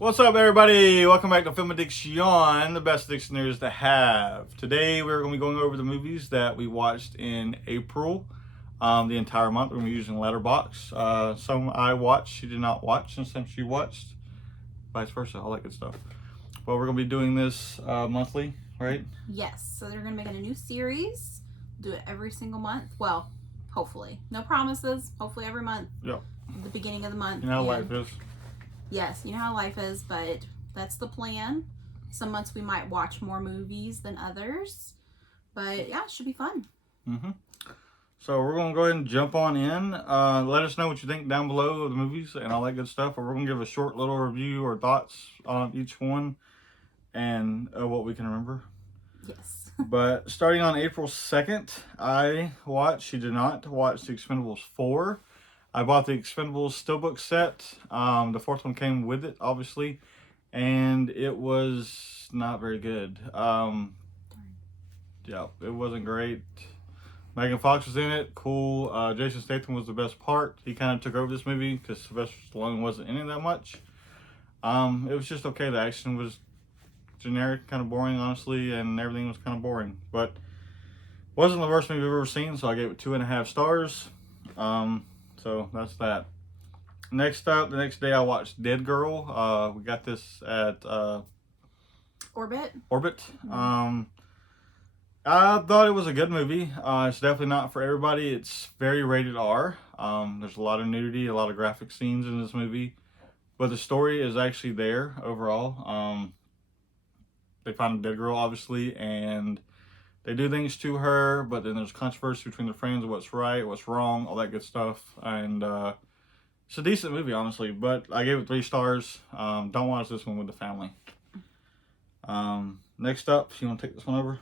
What's up, everybody? Welcome back to Film Addiction, the best dictionaries to have. Today, we're going to be going over the movies that we watched in April, the entire month. We're going to be using Letterboxd. Some I watched, she did not watch, and some she watched, vice versa, all that good stuff. Well, we're going to be doing this monthly, right? Yes, so they're going to make a new series. Do it every single month. Well, hopefully. No promises. Hopefully every month. Yep. At the beginning of the month. You know how life is. Yes, you know how life is, but that's the plan. Some months we might watch more movies than others. But yeah, it should be fun. Mm-hmm. So we're going to go ahead and jump on in. Let us know what you think down below of the movies and all that good stuff. Or we're going to give a short little review or thoughts on each one and what we can remember. Yes. But starting on April 2nd, she did not watch The Expendables 4. I bought the Expendables Steelbook set. The fourth one came with it, obviously. And it was not very good. Yeah, it wasn't great. Megan Fox was in it, cool. Jason Statham was the best part. He kind of took over this movie because Sylvester Stallone wasn't in it that much. It was just okay. The action was generic, kind of boring, honestly, and everything was kind of boring. But wasn't the worst movie I've ever seen, so I gave it 2.5 stars. So that's that. Next up, the next day I watched Dead Girl. We got this at Orbit. Mm-hmm. I thought it was a good movie. It's definitely not for everybody. It's very rated R. There's a lot of nudity, a lot of graphic scenes in this movie. But the story is actually there overall. They find a dead girl, obviously, and they do things to her, but then there's controversy between the friends of what's right, what's wrong, all that good stuff. And it's a decent movie, honestly, but I gave it 3 stars. Don't watch this one with the family. Next up, you want to take this one over?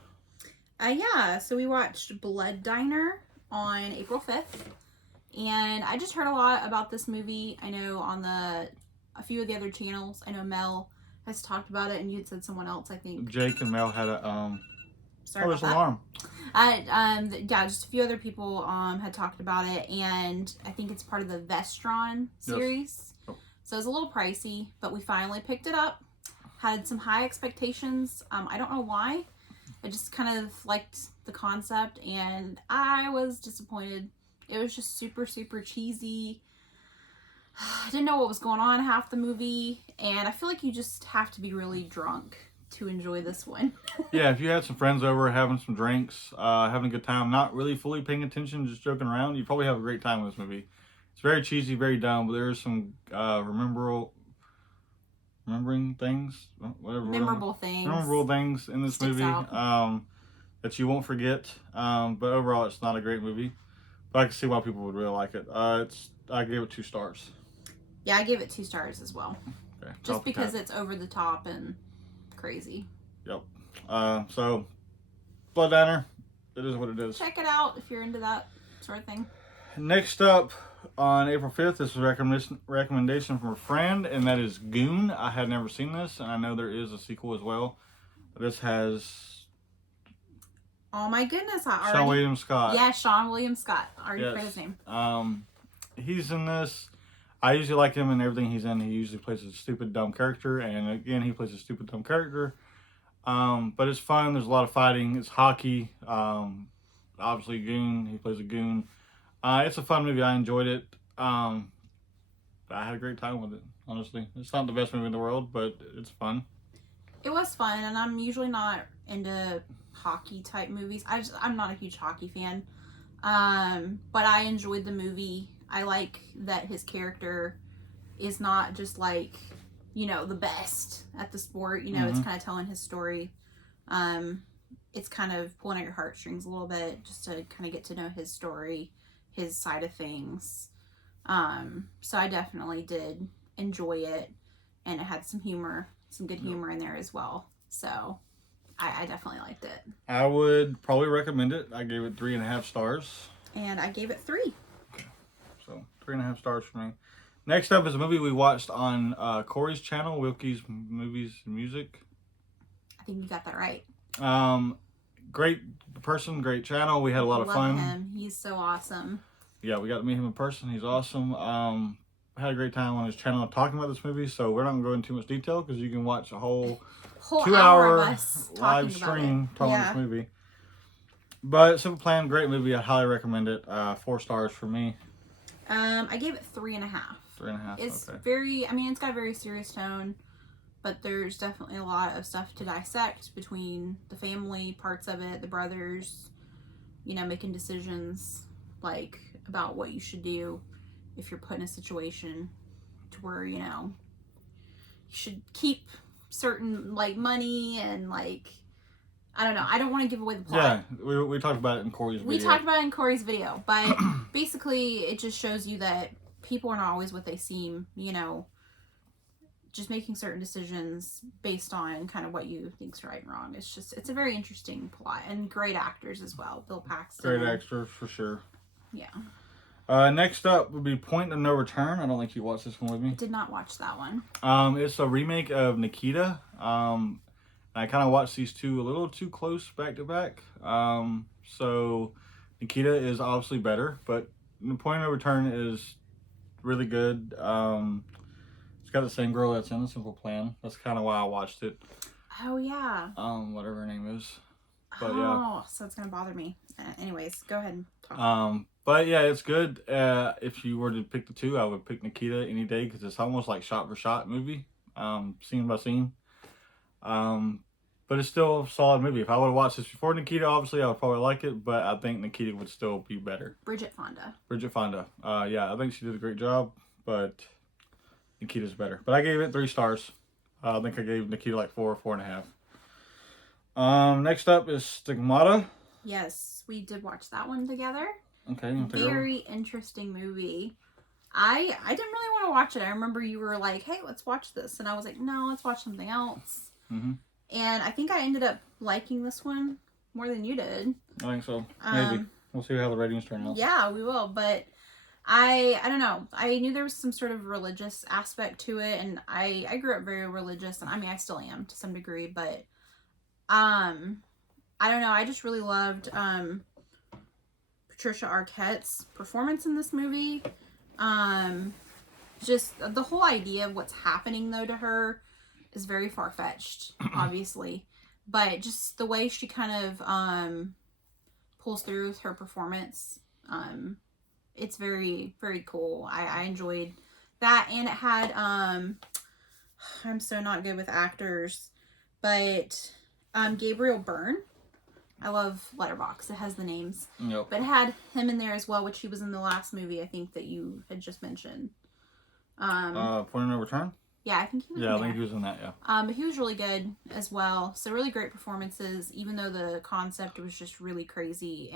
Yeah, so we watched Blood Diner on April 5th. And I just heard a lot about this movie. I know on a few of the other channels. I know Mel has talked about it, and you had said someone else, I think. Jake and Mel had a Sorry about that. Alarm. Yeah, just a few other people had talked about it, and I think it's part of the Vestron series. Yes. Oh. So it's a little pricey, but we finally picked it up. Had some high expectations. I don't know why. I just kind of liked the concept, and I was disappointed. It was just super, super cheesy. I didn't know what was going on half the movie, and I feel like you just have to be really drunk to enjoy this one. Yeah, if you had some friends over, having some drinks, having a good time, not really fully paying attention, just joking around, you probably have a great time with this movie. It's very cheesy, very dumb, but there's some remembering things, whatever. Memorable things in this movie that you won't forget. But overall, it's not a great movie. But I can see why people would really like it. I gave it 2 stars. Yeah, I gave it 2 stars as well. Okay, just because it's over the top and crazy. Yep. So, Blood Diner, it is what it is. Check it out if you're into that sort of thing. Next up, on April 5th, this was a recommendation from a friend, and that is Goon. I had never seen this, and I know there is a sequel as well. This has... Oh my goodness, Seann William Scott. Yeah, Seann William Scott. I already forgot his name. He's in this. I usually like him in everything he's in. He usually plays a stupid, dumb character, and again, he plays a stupid, dumb character. But it's fun. There's a lot of fighting. It's hockey. Obviously, Goon. He plays a goon. It's a fun movie. I enjoyed it. I had a great time with it, honestly. It's not the best movie in the world, but it's fun. It was fun, and I'm usually not into hockey type movies. I'm not a huge hockey fan. But I enjoyed the movie. I like that his character is not just like, the best at the sport. It's kind of telling his story. It's kind of pulling at your heartstrings a little bit just to kind of get to know his story, his side of things. So I definitely did enjoy it, and it had some humor, some good humor in there as well. So I definitely liked it. I would probably recommend it. I gave it 3.5 stars. And I gave it 3. Okay. So 3.5 stars for me. Next up is a movie we watched on Corey's channel, Wilkie's Movies and Music. I think you got that right. Great person, great channel. We had a lot of fun. Love him. He's so awesome. Yeah, we got to meet him in person. He's awesome. had a great time on his channel talking about this movie, so we're not going to go into too much detail because you can watch a whole Whole 2 hour hour of us live talking about stream it. talking Yeah. about this movie. But Simple Plan, great movie. I highly recommend it. 4 stars for me. I gave it 3.5. 3.5. It's okay. very, I mean, it's got a very serious tone, but there's definitely a lot of stuff to dissect between the family parts of it, the brothers, you know, making decisions like about what you should do if you're put in a situation to where, you know, you should keep certain like money and like, I don't know. I don't want to give away the plot. Yeah, we talked about it in Corey's video. We talked about it in Corey's video, but basically it just shows you that people are not always what they seem, you know, just making certain decisions based on kind of what you think's right and wrong. It's a very interesting plot and great actors as well. Bill Paxton. Great actors for sure. Yeah. Next up would be Point of No Return. I don't think you watched this one with me. Did not watch that one. It's a remake of Nikita. I kind of watched these two a little too close back to back. So Nikita is obviously better, but The Point of No Return is really good. It's got the same girl that's in The Simple Plan. That's kind of why I watched it. Oh yeah. Whatever her name is. But oh, yeah. So it's gonna bother me. Anyways, go ahead and talk. But yeah, it's good. If you were to pick the two, I would pick Nikita any day because it's almost like shot for shot movie, scene by scene. But it's still a solid movie. If I would have watched this before Nikita, obviously I would probably like it, but I think Nikita would still be better. Bridget Fonda. Bridget Fonda. Yeah, I think she did a great job, but Nikita's better. But I gave it 3 stars. I think I gave Nikita like 4 or 4.5. Next up is Stigmata. Yes, we did watch that one together. Okay, you want to take it over? Very interesting movie. I didn't really want to watch it. I remember you were like, "Hey, let's watch this," and I was like, "No, let's watch something else." Mm-hmm. And I think I ended up liking this one more than you did. I think so. Maybe. We'll see how the ratings turn out. Yeah, we will. But I don't know. I knew there was some sort of religious aspect to it, and I grew up very religious, and I mean I still am to some degree, but I don't know. I just really loved Patricia Arquette's performance in this movie. Just the whole idea of what's happening though to her is very far-fetched, obviously, but just the way she kind of pulls through with her performance, it's very, very cool. I enjoyed that, and it had I'm so not good with actors, but Gabriel Byrne. I love Letterboxd. It has the names. Yep. But it had him in there as well, which he was in the last movie, I think, that you had just mentioned. Point of No Return? Yeah, I think he was in Yeah, there. I think he was in that, yeah. But he was really good as well. So really great performances, even though the concept was just really crazy.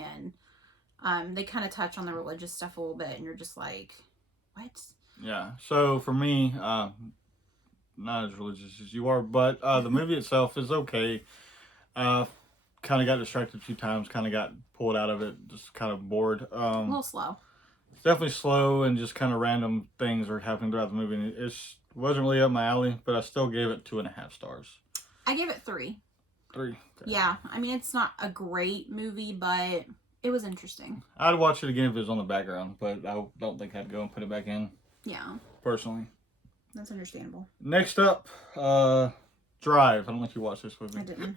And they kind of touch on the religious stuff a little bit. And you're just like, what? Yeah. So for me, not as religious as you are, but the movie itself is okay. Kind of got distracted a few times, kind of got pulled out of it, just kind of bored. A little slow. It's definitely slow and just kind of random things are happening throughout the movie. And it wasn't really up my alley, but I still gave it 2.5 stars. I gave it 3. 3. Okay. Yeah, I mean, it's not a great movie, but it was interesting. I'd watch it again if it was on the background, but I don't think I'd go and put it back in. Yeah. Personally. That's understandable. Next up, Drive. I don't know if you watched this with me. I didn't.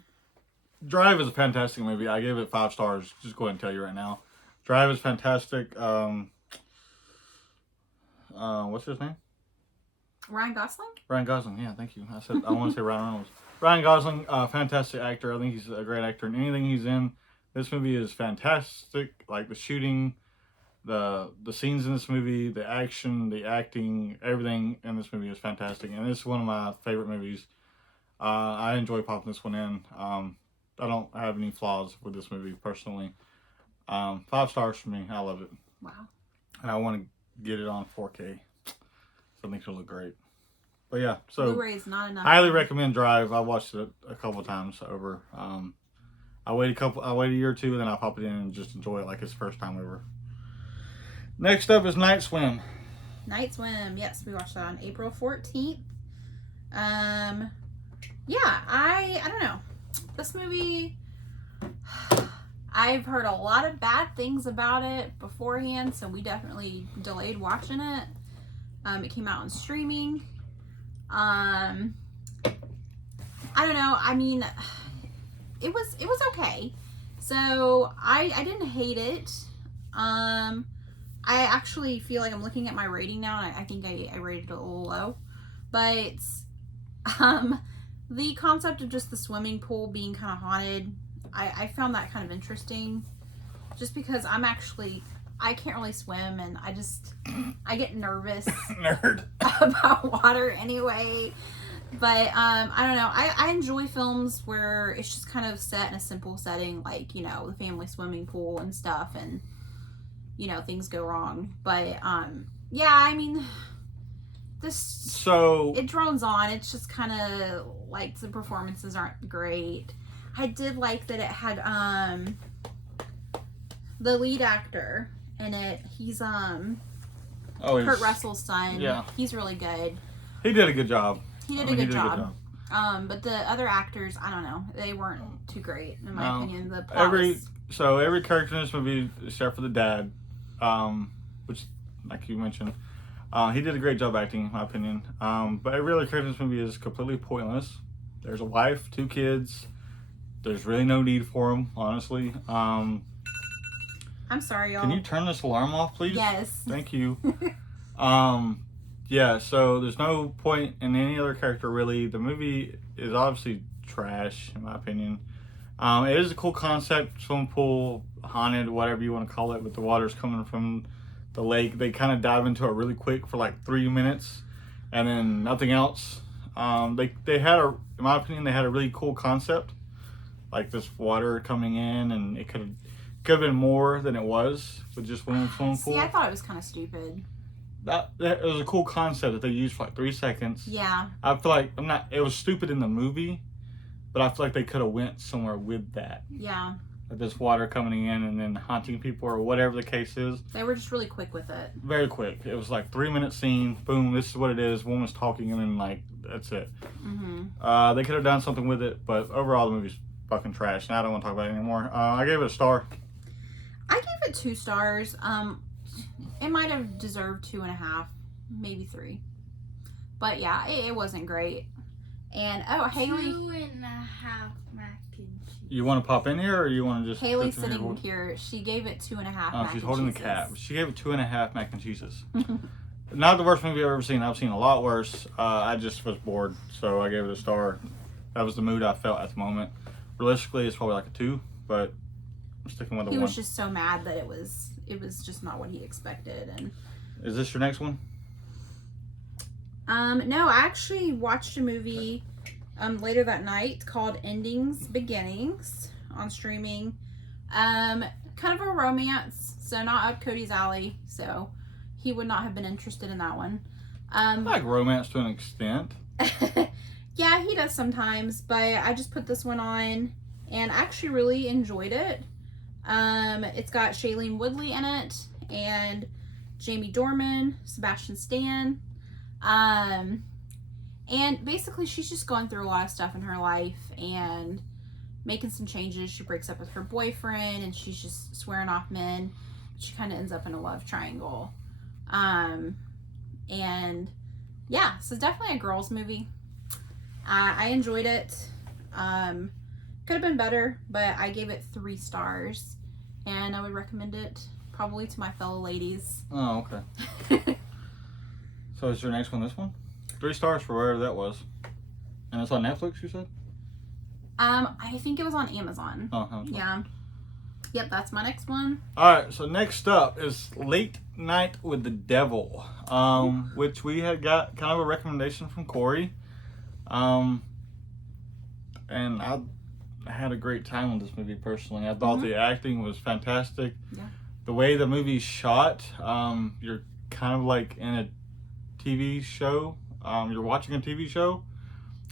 Drive is a fantastic movie. I gave it 5 stars. Just go ahead and tell you right now. Drive is fantastic. What's his name? Ryan Gosling? Ryan Gosling. Yeah, thank you. I want to say Ryan Reynolds. Ryan Gosling, fantastic actor. I think he's a great actor in anything he's in. This movie is fantastic. Like the shooting, the scenes in this movie, the action, the acting, everything in this movie is fantastic. And it's one of my favorite movies. I enjoy popping this one in. I don't have any flaws with this movie personally. 5 stars for me. I love it. Wow. And I want to get it on 4K. So I think it'll look great. But yeah, so Blu-ray is not enough. highly recommend Drive. I watched it a couple times over. I wait a year or two, and then I pop it in and just enjoy it like it's first time ever. Next up is Night Swim. Night Swim. Yes, we watched that on April 14th. Yeah, I don't know. This movie, I've heard a lot of bad things about it beforehand, so we definitely delayed watching it. It came out on streaming. I don't know. I mean, it was okay. So I didn't hate it. I actually feel like I'm looking at my rating now, and I think I rated it a little low. But the concept of just the swimming pool being kind of haunted, I found that kind of interesting. Just because I can't really swim, and I get nervous Nerd. about water anyway. But I don't know. I enjoy films where it's just kind of set in a simple setting, like, the family swimming pool and stuff, and things go wrong. But yeah, I mean, it drones on. It's just kind of like the performances aren't great. I did like that it had the lead actor in it. He's Kurt Russell's son. Yeah. He's really good. He did a good job. He did a good job. But the other actors, I don't know, they weren't too great in my opinion. The plot every character in this movie, except for the dad, which, like you mentioned, he did a great job acting, in my opinion. But every other character in this movie is completely pointless. There's a wife, 2 kids. There's really no need for them, honestly. I'm sorry, y'all. Can you turn this alarm off, please? Yes. Thank you. Yeah, so there's no point in any other character, really. The movie is obviously trash, in my opinion. It is a cool concept, swimming pool, haunted, whatever you want to call it, but the water's coming from the lake. They kind of dive into it really quick for like 3 minutes, and then nothing else. They had in my opinion, they had a really cool concept, like this water coming in, and it could have been more than it was with just one swimming pool. See, I thought it was kind of stupid. That it was a cool concept that they used for like 3 seconds. Yeah. I feel like it was stupid in the movie, but I feel like they could have went somewhere with that. Yeah. Like this water coming in and then haunting people or whatever the case is. They were just really quick with it. Very quick. It was like 3-minute scene. Boom. This is what it is. Woman's talking and then like that's it. Mm-hmm. They could have done something with it, but overall the movie's fucking trash. And I don't want to talk about it anymore. I gave it a star. I gave it 2 stars. It might have deserved 2.5, maybe 3. But yeah, it wasn't great. And Haley. 2.5 mac and cheese. You want to pop in here, or you want to just? Haley sitting here, she gave it 2.5. Oh, she's holding the cap. She gave it 2.5 mac and cheeses. Not the worst movie I've ever seen. I've seen a lot worse. I just was bored, so I gave it a star. That was the mood I felt at the moment. Realistically, it's probably like a 2, but I'm sticking with a 1. He was just so mad that it was just not what he expected. And is this your next one? No, I actually watched a movie later that night called Endings Beginnings on streaming. Kind of a romance, so not up Cody's alley, so he would not have been interested in that one. I like romance to an extent. Yeah, he does sometimes, but I just put this one on and actually really enjoyed it. It's got Shailene Woodley in it and Jamie Dornan, Sebastian Stan. And basically she's just going through a lot of stuff in her life and making some changes. She breaks up with her boyfriend and she's just swearing off men. She kind of ends up in a love triangle. And yeah, so it's definitely a girls movie. I enjoyed it. Could have been better, but I gave it 3 stars, and I would recommend it probably to my fellow ladies. Oh, okay. So is your next one this one? 3 stars for wherever that was. And it's on Netflix, you said? I think it was on Amazon. Oh, okay. Yeah. Yep, that's my next one. Alright, so next up is Late Night with the Devil, which we had got kind of a recommendation from Corey. And I had a great time with this movie personally. I thought the acting was fantastic. Yeah. The way the movie's shot, you're kind of like in a TV show. You're watching a TV show.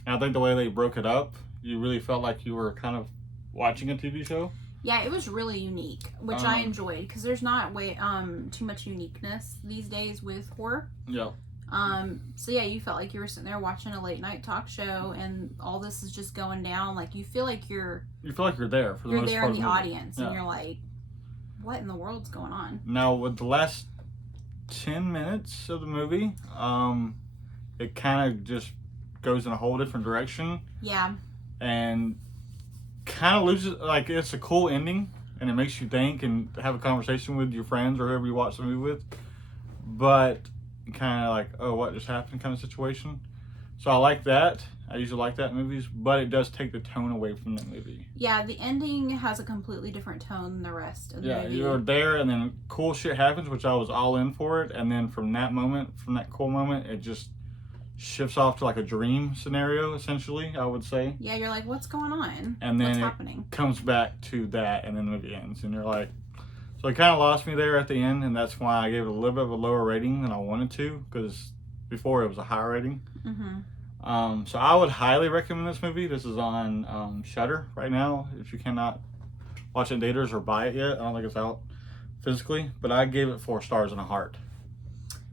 And I think the way they broke it up, you really felt like you were kind of watching a TV show. Yeah, it was really unique, which I enjoyed because there's not too much uniqueness these days with horror. Yeah. So yeah, you felt like you were sitting there watching a late night talk show, and all this is just going down. Like you feel like you're there for the most part. You're there in the movie. audience, and you're like, what in the world's going on? Now with the last 10 minutes of the movie. It kind of just goes in a whole different direction Yeah. and kind of loses, like, it's a cool ending and it makes you think and have a conversation with your friends or whoever you watch the movie with, but kind of like, oh, what just happened kind of situation. So I like that. I usually like that in movies, but it does take the tone away from the movie. Yeah, the ending has a completely different tone than the rest of the Yeah, movie. you're there and then cool shit happens, which I was all in for it, and then from that cool moment, it just shifts off to like a dream scenario, essentially, I would say. Yeah, you're like, what's going on? And then what's it happening? comes back to that, and then the movie ends, and you're like, so it kind of lost me there at the end, and that's why I gave it a little bit of a lower rating than I wanted to, because before it was a higher rating. Mm-hmm. So I would highly recommend this movie. This is on Shudder right now. If you cannot watch it in theaters or buy it yet, I don't think it's out physically, but I gave it 4 stars and a heart.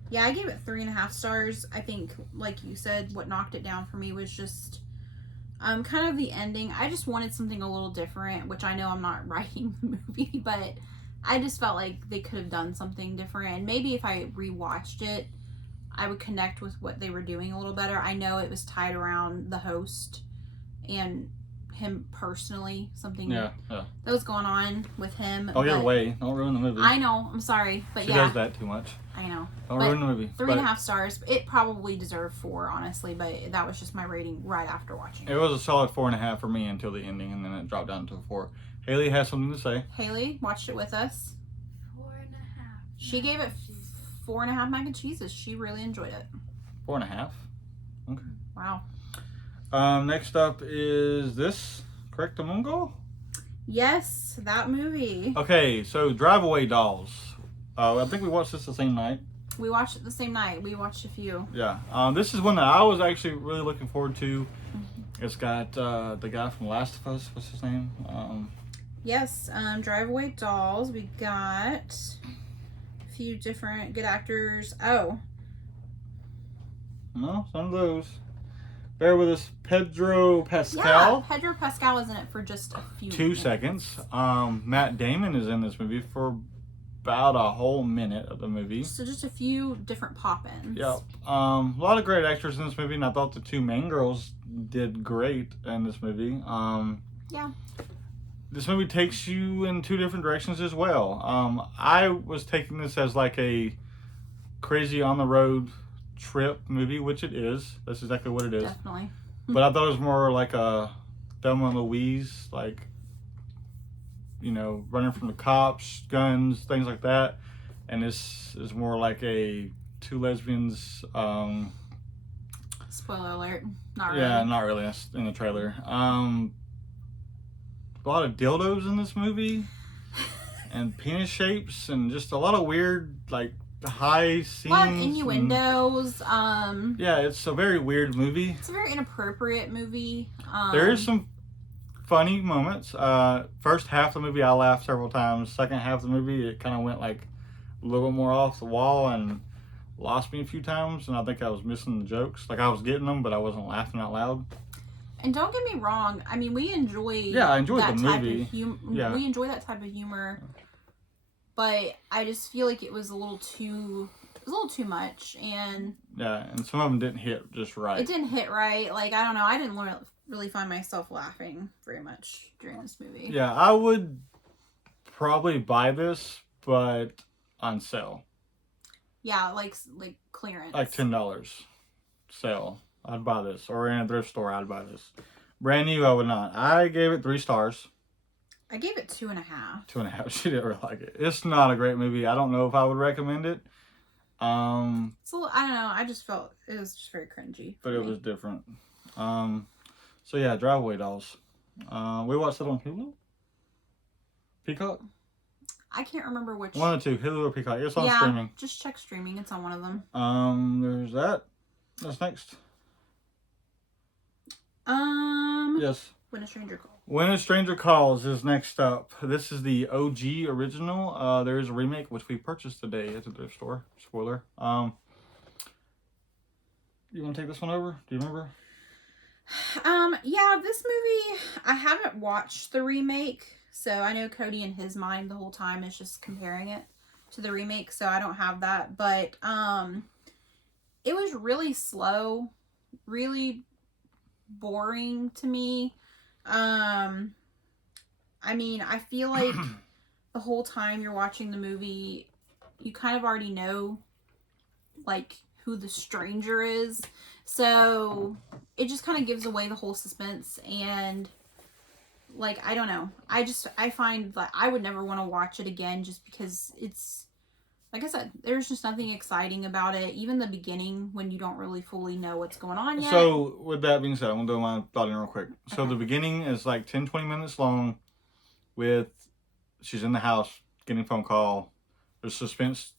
Yeah, I gave it 3.5 stars. I think, like you said, what knocked it down for me was just kind of the ending. I just wanted something a little different, which I know I'm not writing the movie, but I just felt like they could have done something different. And maybe if I rewatched it, I would connect with what they were doing a little better. I know it was tied around the host and him personally, something Yeah. that was going on with him. Oh, you're but- away. Don't ruin the movie. I know, I'm sorry, but She yeah, does that too much. I know. Don't But ruin the movie. 3.5 stars. It probably deserved 4, honestly, but that was just my rating right after watching It it. was a solid 4.5 for me until the ending, and then it dropped down to a 4. Haley has something to say. Haley watched it with us. 4.5. She gave it 4.5 mac and cheeses. She really enjoyed it. 4.5. Okay. Wow. Next up is this, correct, Mungo? Yes, that movie. Okay, so Drive Away Dolls. I think we watched this the same night. We watched it the same night. We watched a few. Yeah. This is one that I was actually really looking forward to. It's got the guy from Last of Us. What's his name? Yes, Drive Away Dolls. We got a few different good actors. Oh, No, some of those. Bear with us. Pedro yeah. Pascal. Pedro Pascal is in it for just a few 2 minutes. seconds. Matt Damon is in this movie for about a whole minute of the movie. So just a few different pop-ins. Yep. A lot of great actors in this movie, and I thought the 2 main girls did great in this movie. Yeah. This movie takes you in 2 different directions as well. I was taking this as like a crazy on the road trip movie, which it is. That's exactly what it is. Definitely. But I thought it was more like a Thelma and Louise, like, you know, running from the cops, guns, things like that. And this is more like a 2 lesbians. Spoiler alert. Not really. Yeah, not really. That's in the trailer. A lot of dildos in this movie, and penis shapes, and just a lot of weird, like, high scenes. A lot of and- innuendos. yeah, it's a very weird movie. It's a very inappropriate movie. There is some funny moments. First half of the movie, I laughed several times. Second half of the movie, it kind of went like a little bit more off the wall and lost me a few times. And I think I was missing the jokes. Like, I was getting them, but I wasn't laughing out loud. And don't get me wrong. I mean, we enjoy. Yeah, I enjoyed that the type movie. Of Yeah. We enjoy that type of humor. But I just feel like it was a little too. It was a little too much, and Yeah, and some of them didn't hit just right. it didn't hit right. Like, I don't know. I didn't really find myself laughing very much during this movie. Yeah, I would probably buy this, but on sale. Yeah, like clearance. Like $10 sale. I'd buy this. Or in a thrift store, I'd buy this. Brand new, I would not. I gave it 3 stars. I gave it 2.5. 2.5. She didn't really like it. It's not a great movie. I don't know if I would recommend it. It's a little, I don't know. I just felt it was just very cringy. But for it me. was different. So yeah, Drive Away Dolls. We watched it on Hulu? Peacock? I can't remember which. One of the 2, Hulu or Peacock. It's on yeah, streaming. just check streaming. It's on one of them. There's that. That's next. Yes. When a Stranger Calls. When a Stranger Calls is next up. This is the OG original. There is a remake which we purchased today at the thrift store. Spoiler. You want to take this one over? Do you remember? Yeah, this movie, I haven't watched the remake, so I know Cody in his mind the whole time is just comparing it to the remake, so I don't have that. But it was really slow, really boring to me. I mean, I feel like the whole time you're watching the movie, you kind of already know, like, who the stranger is. So it just kind of gives away the whole suspense. And, like, I don't know. I find that I would never want to watch it again just because it's, like I said, there's just nothing exciting about it. Even the beginning, when you don't really fully know what's going on yet. So, with that being said, I'm going to do my thought in real quick. So, Okay. the beginning is like 10, 20 minutes long with she's in the house getting a phone call. There's suspense,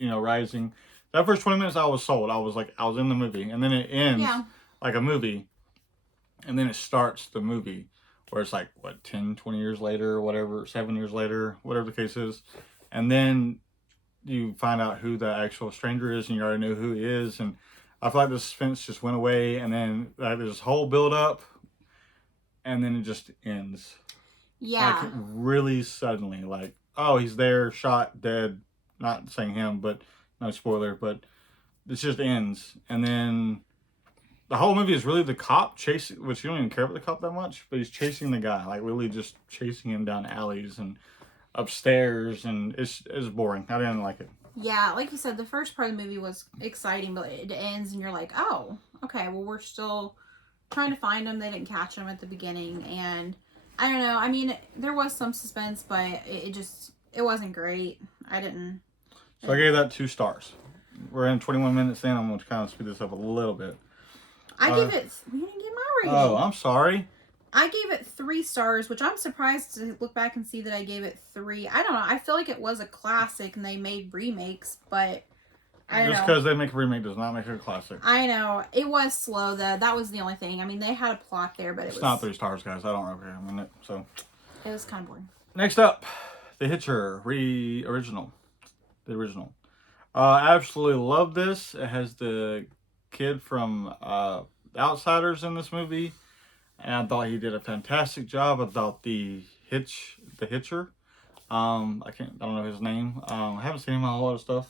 rising. That first 20 minutes, I was sold. I was in the movie. And then it ends like a movie. And then it starts the movie where it's like, 10, 20 years later, whatever, 7 years later, whatever the case is. And then you find out who the actual stranger is, and you already know who he is. And I feel like the suspense just went away. And then there's this whole build up. And then it just ends. Yeah. Like, really suddenly. Like, oh, he's there, shot, dead. Not saying him, but no spoiler. But it just ends. And then the whole movie is really the cop chasing, which you don't even care about the cop that much, but he's chasing the guy. Like, literally just chasing him down alleys and upstairs. And it's boring. I didn't like it. Yeah, like you said, the first part of the movie was exciting, but it ends and you're like, oh, okay, well, we're still trying to find him. They didn't catch him at the beginning. And I don't know. I mean, there was some suspense, but it wasn't great. I didn't. So I gave that 2 stars. We're in 21 minutes in. I'm going to kind of speed this up a little bit. I gave it. We didn't get my rating. Oh, I'm sorry. I gave it 3 stars, which I'm surprised to look back and see that I gave it 3. I don't know. I feel like it was a classic and they made remakes, but I don't know. Just because they make a remake does not make it a classic. I know. It was slow, though. That was the only thing. I mean, they had a plot there, but it's not 3 stars, guys. I don't recommend it. So it was kind of boring. Next up, The Hitcher, The original. I absolutely love this. It has the kid from Outsiders in this movie. And I thought he did a fantastic job. I thought the Hitcher. I don't know his name. I haven't seen him in a whole lot of stuff.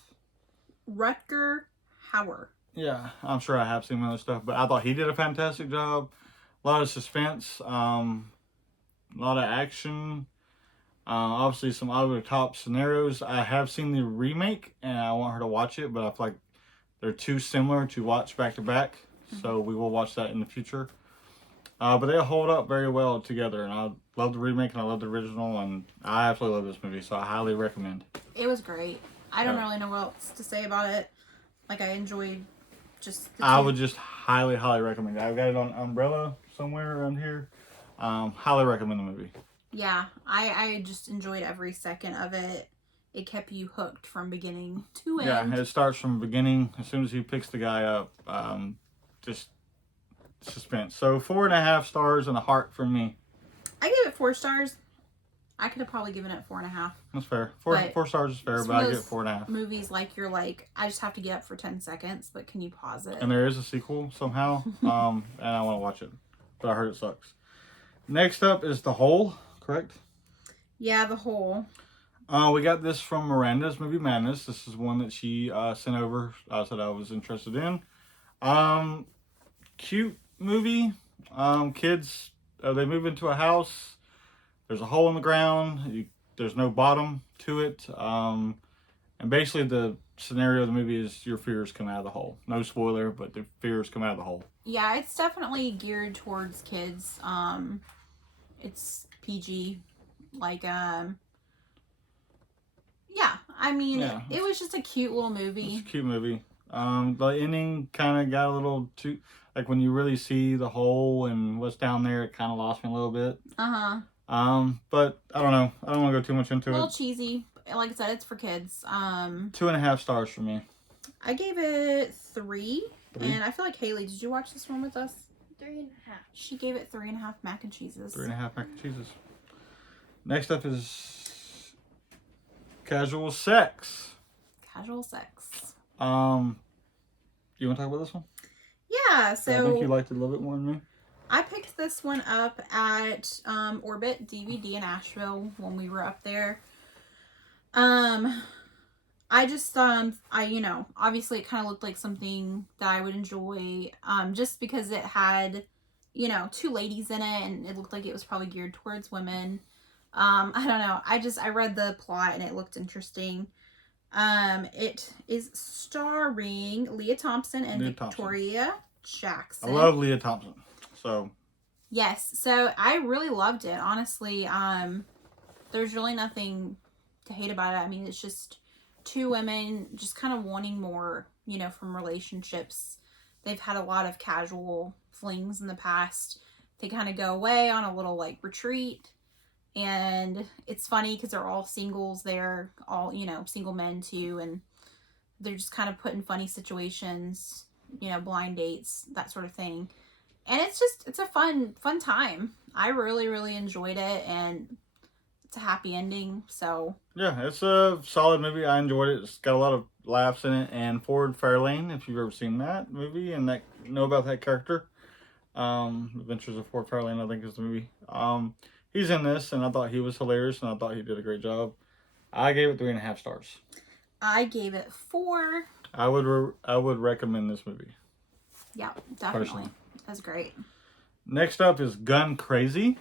Rutger Hauer. Yeah, I'm sure I have seen him in other stuff, but I thought he did a fantastic job. A lot of suspense, a lot of action. Obviously some over the top scenarios. I have seen the remake and I want her to watch it, but I feel like they're too similar to watch back to back. So we will watch that in the future. But they hold up very well together, and I love the remake and I love the original, and I absolutely love this movie, so I highly recommend. It was great. I don't really know what else to say about it. Like, I enjoyed just I would just highly, highly recommend it. I've got it on Umbrella somewhere around here. Highly recommend the movie. Yeah, I just enjoyed every second of it. It kept you hooked from beginning to end. Yeah, it starts from the beginning. As soon as he picks the guy up, just suspense. So 4.5 stars and a heart from me. I gave it 4 stars. I could have probably given it 4.5. That's fair. 4 stars is fair, but I get 4.5. Movies like you're like, I just have to get up for 10 seconds, but can you pause it? And there is a sequel somehow, and I want to watch it, but I heard it sucks. Next up is The Hole, correct? Yeah, The Hole. We got this from Miranda's Movie Madness. This is one that she sent over. Said I was interested in. Cute movie. Kids, they move into a house. There's a hole in the ground. There's no bottom to it. And basically the scenario of the movie is your fears come out of the hole. No spoiler, but the fears come out of the hole. Yeah, it's definitely geared towards kids. It's PG. Yeah, I mean, it was just a cute little movie. It's a cute movie. The ending kind of got a little too, like when you really see the hole and what's down there, it kind of lost me a little bit. But I don't know. I don't want to go too much into it. A little cheesy. Like I said, it's for kids. 2.5 stars for me. I gave it 3. And I feel like Haley, did you watch this one with us? 3.5. She gave it 3.5 mac and cheeses. 3.5 mac and cheeses. Next up is Casual Sex. Casual Sex. You want to talk about this one? Yeah, so I think you liked it a little bit more than me. I picked this one up at Orbit DVD in Asheville when we were up there. I just obviously it kind of looked like something that I would enjoy, just because it had, two ladies in it, and it looked like it was probably geared towards women. I don't know. I read the plot and it looked interesting. It is starring Leah Thompson and Leah Thompson. Victoria Jackson. I love Leah Thompson. So Yes, so I really loved it. Honestly, there's really nothing to hate about it. I mean, it's just two women just kind of wanting more, from relationships. They've had a lot of casual flings in the past. They kind of go away on a little like retreat. And it's funny because they're all singles. They're all, single men too. And they're just kind of put in funny situations, blind dates, that sort of thing. And it's a fun time. I really, really enjoyed it. And it's a happy ending. So yeah, it's a solid movie. I enjoyed it. It's got a lot of laughs in it. And Ford Fairlane, if you've ever seen that movie and know about that character, Adventures of Ford Fairlane, I think is the movie. He's in this, and I thought he was hilarious, and I thought he did a great job. I gave it 3.5 stars. I gave it 4. I would recommend this movie. Yeah, definitely. Personally. That's great. Next up is Gun Crazy,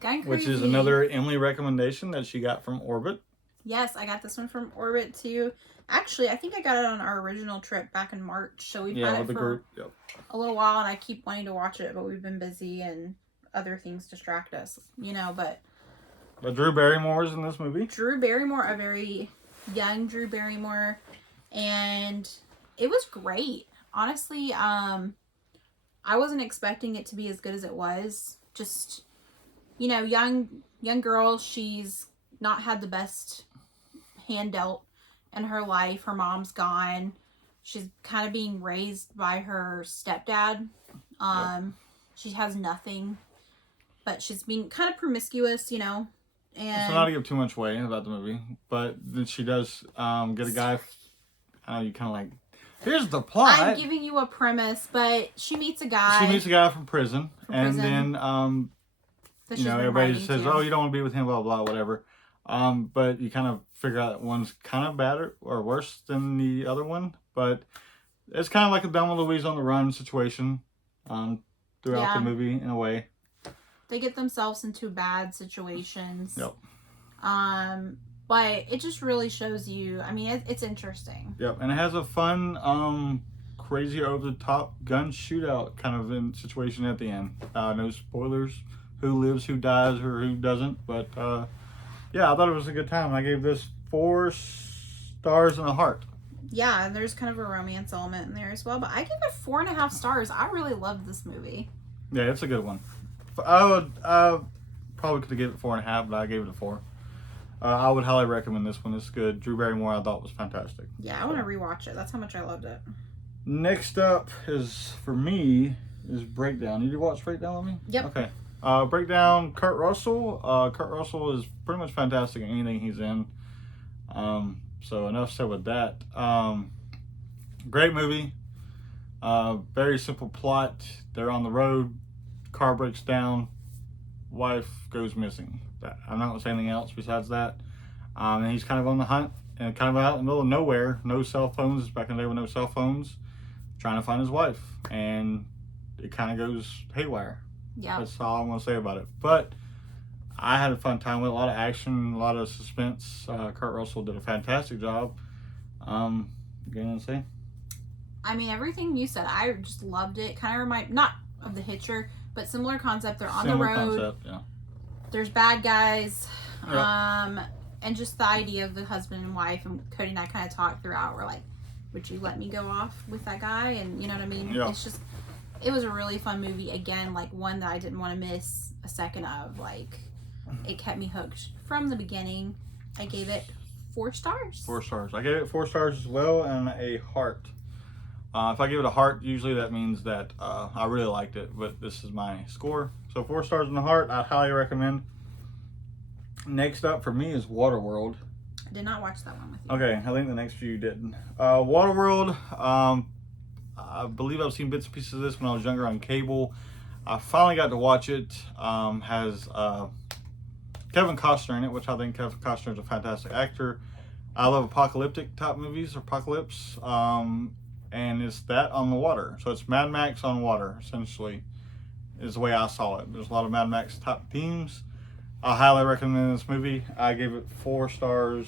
Gun Crazy, which is another Emily recommendation that she got from Orbit. Yes, I got this one from Orbit too. Actually, I think I got it on our original trip back in March, so we've had it for group. Yep. a little while, and I keep wanting to watch it, but we've been busy and other things distract us, but Drew Barrymore is in this movie. Drew Barrymore, a very young Drew Barrymore, and it was great. Honestly, I wasn't expecting it to be as good as it was. Just, young girl, she's not had the best hand dealt in her life. Her mom's gone. She's kind of being raised by her stepdad. Yep. She has nothing. But she's being kind of promiscuous, And So not to give too much away about the movie, but then she does get a guy. I know you kind of like. Here's the plot. I'm giving you a premise, but she meets a guy. She meets a guy from prison, and then everybody says, "Oh, you don't want to be with him," blah blah, whatever. But you kind of figure out that one's kind of better or worse than the other one. But it's kind of like a Thelma Louise on the Run situation throughout the movie in a way. They get themselves into bad situations. Yep. But it just really shows you. I mean, it's interesting. Yep, and it has a fun, crazy over the top gun shootout kind of situation at the end. No spoilers. Who lives, who dies, or who doesn't. But yeah, I thought it was a good time. I gave this 4 stars and a heart. Yeah, and there's kind of a romance element in there as well. But I give it 4.5 stars. I really loved this movie. Yeah, it's a good one. I probably could have given it 4.5, but I gave it a 4. I would highly recommend this one. It's good. Drew Barrymore, I thought was fantastic. Yeah, I want to rewatch it. That's how much I loved it. Next up is for me is Breakdown. Did you watch Breakdown with me? Yep. Okay. Breakdown. Kurt Russell. Kurt Russell is pretty much fantastic in anything he's in. So enough said with that. Great movie. Very simple plot. They're on the road. Car breaks down. Wife goes missing. I'm not going to say anything else besides that. And he's kind of on the hunt and kind of out in the middle of nowhere. No cell phones. Back in the day with no cell phones. Trying to find his wife. And it kind of goes haywire. Yeah. That's all I'm going to say about it. But I had a fun time with a lot of action, a lot of suspense. Kurt Russell did a fantastic job. Going to say? I mean, everything you said, I just loved it. Kind of remind, not of The Hitcher, but similar concept. They're on the road. Concept, yeah. There's bad guys. Yep. And just the idea of the husband and wife, and Cody and I kind of talked throughout. We're like, would you let me go off with that guy? And you know what I mean? Yeah. It's just, it was a really fun movie. Again, like one that I didn't want to miss a second of. Like, it kept me hooked from the beginning. I gave it 4 stars. 4 stars. I gave it 4 stars as well and a heart. If I give it a heart, usually that means that I really liked it, but this is my score. So 4 stars and a heart, I highly recommend. Next up for me is Waterworld. I did not watch that one with you. Okay, I think the next few didn't. Waterworld, I believe I've seen bits and pieces of this when I was younger on cable. I finally got to watch it. Has Kevin Costner in it, which I think Kevin Costner is a fantastic actor. I love apocalyptic type movies, apocalypse, and it's that on the water. So it's Mad Max on water, essentially, is the way I saw it. There's a lot of Mad Max type themes. I highly recommend this movie. I gave it 4 stars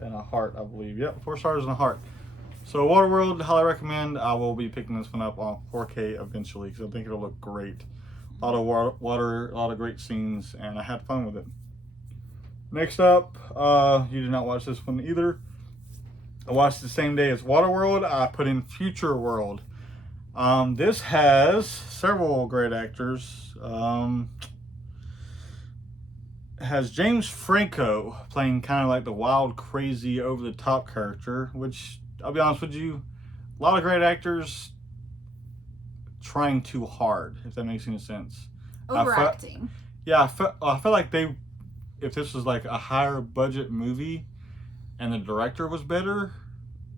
and a heart, I believe. Yep, 4 stars and a heart. So Waterworld, highly recommend. I will be picking this one up on 4K eventually because I think it'll look great. A lot of water, a lot of great scenes, and I had fun with it. Next up, you did not watch this one either. I watched the same day as Waterworld. I put in Future World. This has several great actors. Has James Franco playing kind of like the wild, crazy, over-the-top character, which, I'll be honest with you, a lot of great actors trying too hard, if that makes any sense. Overacting. I felt like if this was like a higher budget movie and the director was better,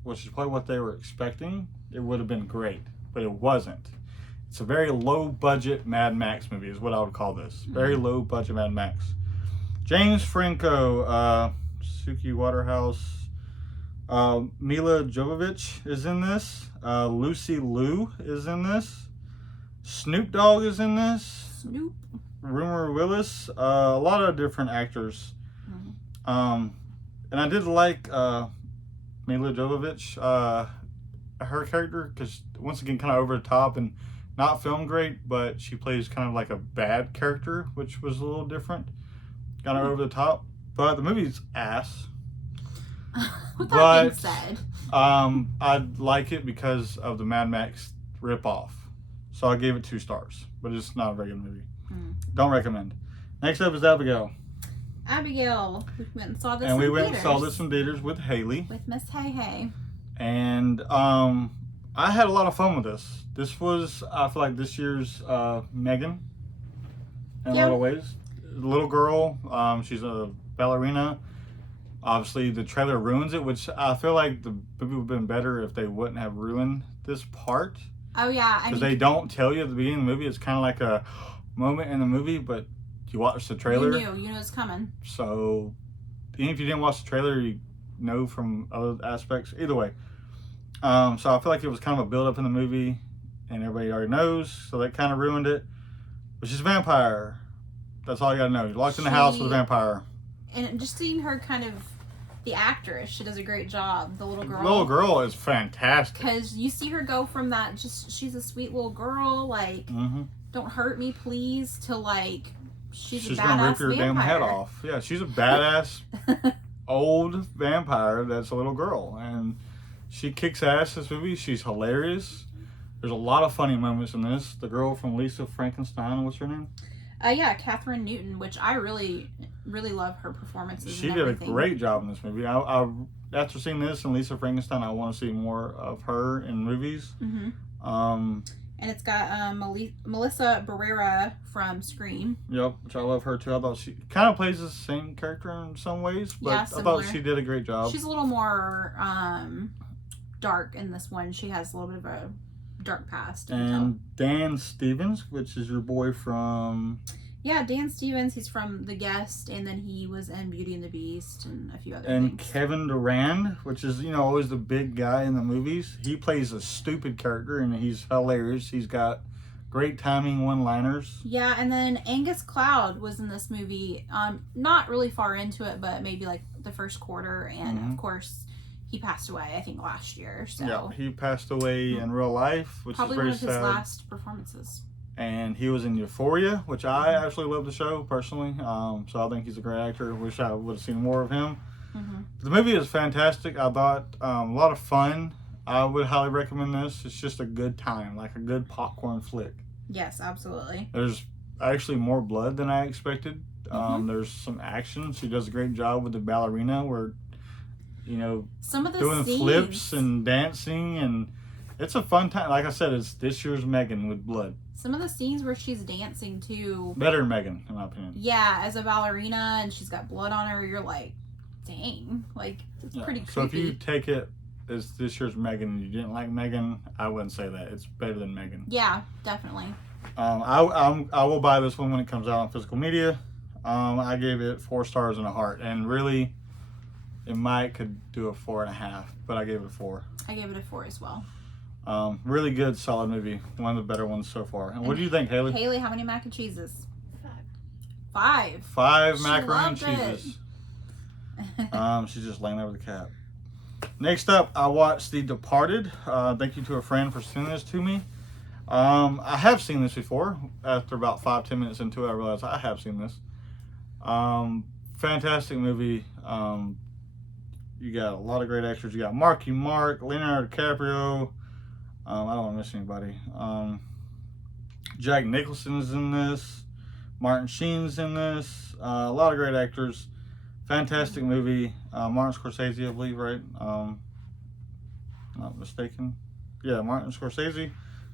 which is probably what they were expecting, it would have been great, but it wasn't. It's a very low budget Mad Max movie is what I would call this. Very low budget Mad Max. James Franco, Suki Waterhouse, Mila Jovovich is in this. Lucy Liu is in this. Snoop Dogg is in this. Snoop. Rumor Willis, a lot of different actors. And I did like Mila Jovovich, her character, because once again, kind of over the top and not filmed great, but she plays kind of like a bad character, which was a little different, kind of over the top. But the movie's ass. With that being said, I like it because of the Mad Max ripoff, so I gave it 2 stars, but it's not a very good movie. Don't recommend. Next up is Abigail. Abigail. We went and saw this and we in went theaters. and saw this in theaters with Haley. With Miss Hey Hey. And I had a lot of fun with this. This was, I feel like, this year's Megan in a lot of ways. The little girl, she's a ballerina. Obviously, the trailer ruins it, which I feel like the movie would have been better if they wouldn't have ruined this part. Oh, yeah. Because they don't tell you at the beginning of the movie. It's kind of like a moment in the movie, but you watch the trailer. You know it's coming. So, even if you didn't watch the trailer, you know from other aspects. Either way. So I feel like it was kind of a build-up in the movie, and everybody already knows, so that kind of ruined it. But she's a vampire. That's all you gotta know. You're locked in the house with a vampire. And just seeing her kind of, the actress, she does a great job. The little girl. The little girl is fantastic. Because you see her go from that, just, she's a sweet little girl, like, don't hurt me, please, to like, she's a badass gonna rip your vampire. damn head off. Yeah, she's a badass old vampire that's a little girl, and she kicks ass this movie. She's hilarious. There's a lot of funny moments in this. The girl from Lisa Frankenstein, what's her name? Yeah, Catherine Newton, which I really, really love her performances. She did a great job in this movie. I after seeing this and Lisa Frankenstein, I want to see more of her in movies. And it's got Melissa Barrera from Scream. Yep, which I love her too. I thought she kind of plays the same character in some ways, but I thought she did a great job. She's a little more dark in this one. She has a little bit of a dark past. And Dan Stevens, which is your boy from... Yeah, Dan Stevens. He's from The Guest, and then he was in Beauty and the Beast and a few other and things. Kevin Durand, which is, always the big guy in the movies. He plays a stupid character, and he's hilarious. He's got great timing one-liners. Yeah, and then Angus Cloud was in this movie. Not really far into it, but maybe like the first quarter, and of course... He passed away, I think, last year. So yeah, he passed away in real life, which probably is very one of his sad. last performances. And he was in Euphoria, which I actually love the show personally. So I think he's a great actor. Wish I would have seen more of him. The movie is fantastic. I thought a lot of fun. I would highly recommend this. It's just a good time, like a good popcorn flick. Yes, absolutely. There's actually more blood than I expected. There's some action. She does a great job with the ballerina, where some of the doing scenes, flips and dancing, and it's a fun time. Like I said, it's this year's Megan with blood. Some of the scenes where she's dancing too. Better than Megan, in my opinion. Yeah, as a ballerina and she's got blood on her, you're like, dang, like it's pretty creepy. So if you take it as this year's Megan and you didn't like Megan, I wouldn't say that. It's better than Megan. Yeah, definitely. I will buy this one when it comes out on physical media. I gave it 4 stars and a heart, and really, it might could do a 4.5, but I gave it a 4. I gave it a 4 as well. Really good, solid movie. One of the better ones so far. And what do you think, Haley? Haley, how many mac and cheeses? 5. 5. 5 She macaroni and loved it. cheeses. She's just laying there with the cat. Next up, I watched The Departed. Thank you to a friend for sending this to me. I have seen this before. After about 5-10 minutes into it, I realized I have seen this. Fantastic movie. You got a lot of great extras. You got Marky Mark, Leonardo DiCaprio. I don't want to miss anybody. Jack Nicholson is in this. Martin Sheen's in this. A lot of great actors. Fantastic movie. Martin Scorsese, I believe, right? Not mistaken. Yeah, Martin Scorsese.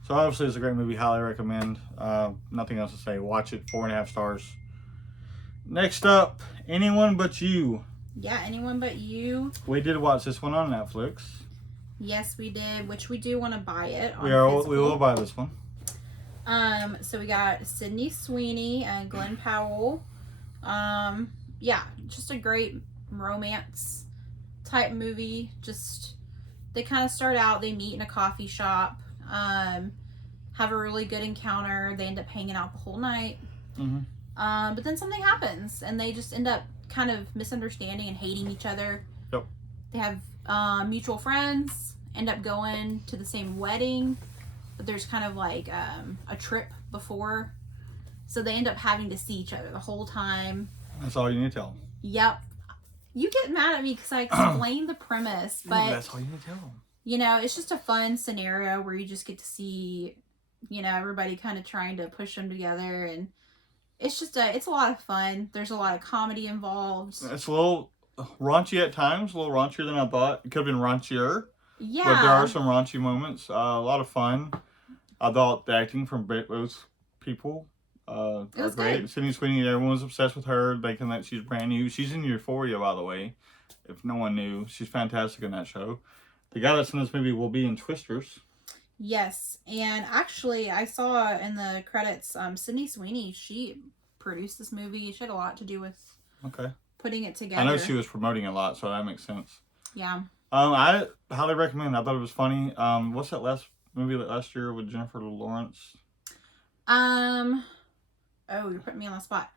So obviously it's a great movie. Highly recommend. Nothing else to say. Watch it. 4.5 stars. Next up, Anyone But You. Yeah, Anyone But You. We did watch this one on Netflix. Yes, we did, which we do want to buy it. On We physical. will buy this one. So we got Sydney Sweeney and Glenn Powell. Yeah, just a great romance type movie. Just they kind of start out, they meet in a coffee shop, have a really good encounter. They end up hanging out the whole night. Mm-hmm. But then something happens, and they just end up kind of misunderstanding and hating each other. Yep. They have mutual friends, end up going to the same wedding, but there's kind of like a trip before. So they end up having to see each other the whole time. That's all you need to tell them. Yep. You get mad at me because I explained the premise, but that's all you need to tell them. you know, it's just a fun scenario where you just get to see, you know, everybody kind of trying to push them together, and it's just it's a lot of fun. There's a lot of comedy involved. It's a little raunchy at times, a little raunchier than I thought. It could have been raunchier, Yeah. but there are some raunchy moments. A lot of fun. I thought the acting from both people are was great. good. Sydney Sweeney, everyone's obsessed with her, thinking that she's brand new. She's in Euphoria, by the way. If no one knew, she's fantastic in that show. The guy that's in this movie will be in Twisters. Yes, and actually, I saw in the credits, Sydney Sweeney, she produced this movie. She had a lot to do with Okay. putting it together. I know she was promoting a lot, so that makes sense. Yeah. I highly recommend. I thought it was funny. What's that movie last year with Jennifer Lawrence? Oh, you're putting me on the spot.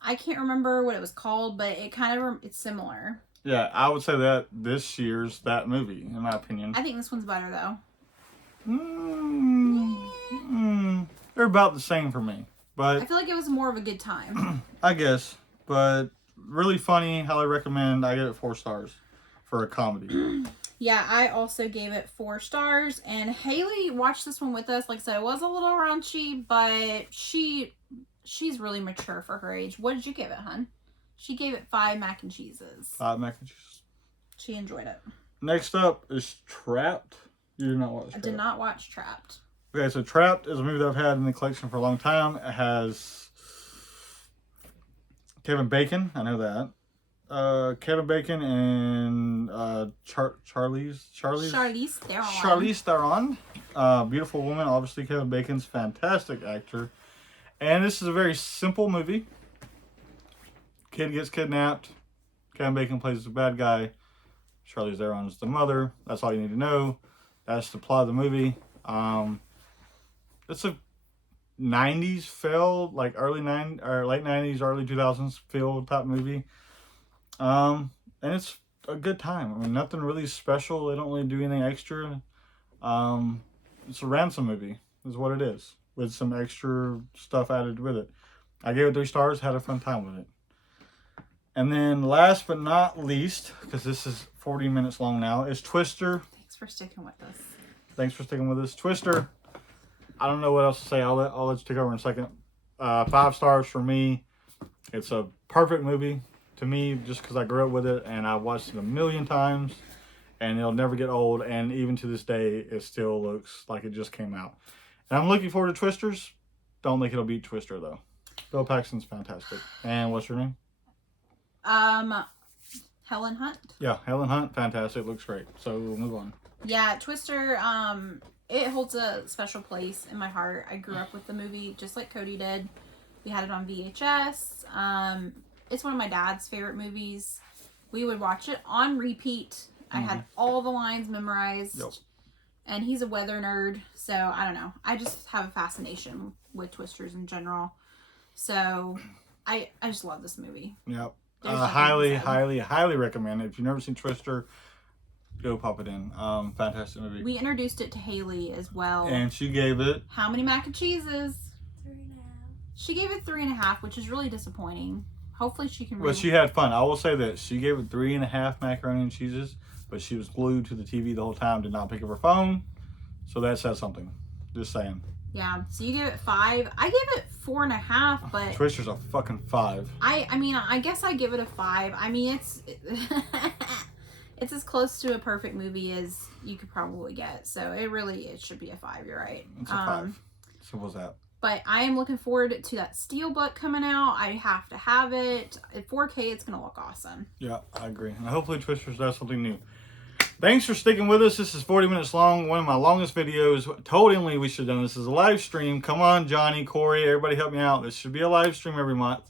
I can't remember what it was called, but it kind of it's similar. Yeah, I would say that this year's that movie, in my opinion. I think this one's better though. They're about the same for me, I but feel like it was more of a good time. I guess. But really funny. Highly recommend. I give it 4 stars for a comedy. Yeah, I also gave it 4 stars, and Haley watched this one with us. Like I said, it was a little raunchy, but she's really mature for her age. What did you give it, hun? She gave it 5 mac and cheeses. 5 mac and cheese. She enjoyed it. Next up is Trapped. You did not watch I Trapped. did not watch Trapped. Okay, so Trapped is a movie that I've had in the collection for a long time. It has Kevin Bacon. I know that. Kevin Bacon and Charlize Theron. Beautiful woman. Obviously, Kevin Bacon's fantastic actor. And this is a very simple movie. Kid gets kidnapped. Kevin Bacon plays the bad guy. Charlize Theron is the mother. That's all you need to know. That's the plot of the movie. It's a 90s feel, like late 90s, early 2000s feel type movie. And it's a good time. I mean, nothing really special. They don't really do anything extra. It's a ransom movie, is what it is, with some extra stuff added with it. I gave it 3 stars, had a fun time with it. And then last but not least, because this is 40 minutes long now, is Twister. Thanks for sticking with us. Thanks for sticking with us. Twister. I don't know what else to say. I'll let you take over in a second. 5 stars for me. It's a perfect movie to me just because I grew up with it and I watched it a million times and it'll never get old. And even to this day, it still looks like it just came out. And I'm looking forward to Twisters. Don't think it'll beat Twister though. Bill Paxton's fantastic. And what's your name? Helen Hunt. Yeah, Helen Hunt, fantastic. Looks great. So we'll move on. Yeah, Twister, it holds a special place in my heart. I grew up with the movie just like Cody did. We had it on VHS. It's one of my dad's favorite movies. We would watch it on repeat. I had all the lines memorized. Yep. And he's a weather nerd, so I don't know. I just have a fascination with Twisters in general. So I just love this movie. Yep. There's nothing Highly, to say. highly recommend it. If you've never seen Twister, go pop it in. Fantastic movie. We introduced it to Haley as well. And she gave it. How many mac and cheeses? 3.5. She gave it 3.5, which is really disappointing. Hopefully she can. But she had fun. I will say that she gave it 3.5 macaroni and cheeses, but she was glued to the TV the whole time. Did not pick up her phone, so that says something. Just saying. Yeah. So you gave it 5. I gave it 4.5, but Twister's a fucking 5. I mean, I guess I give it a 5. I mean, it's as close to a perfect movie as you could probably get. So it should be a 5. You're right. It's a 5. Simple as that. But I am looking forward to that Steelbook coming out. I have to have it. At 4K, it's going to look awesome. Yeah, I agree. And hopefully Twisters does something new. Thanks for sticking with us. This is 40 minutes long. One of my longest videos. Told Emily we should have done this as a live stream. Come on, Johnny, Corey, everybody help me out. This should be a live stream every month.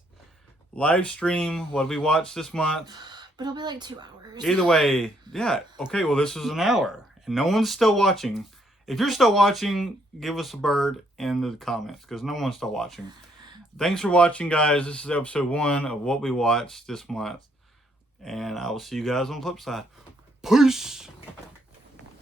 Live stream. What did we watch this month? But it'll be like 2 hours. Either way, yeah. Okay, well, this was an hour. And no one's still watching. If you're still watching, give us a bird in the comments because no one's still watching. Thanks for watching, guys. This is episode 1 of what we watched this month. And I will see you guys on the flip side. Peace!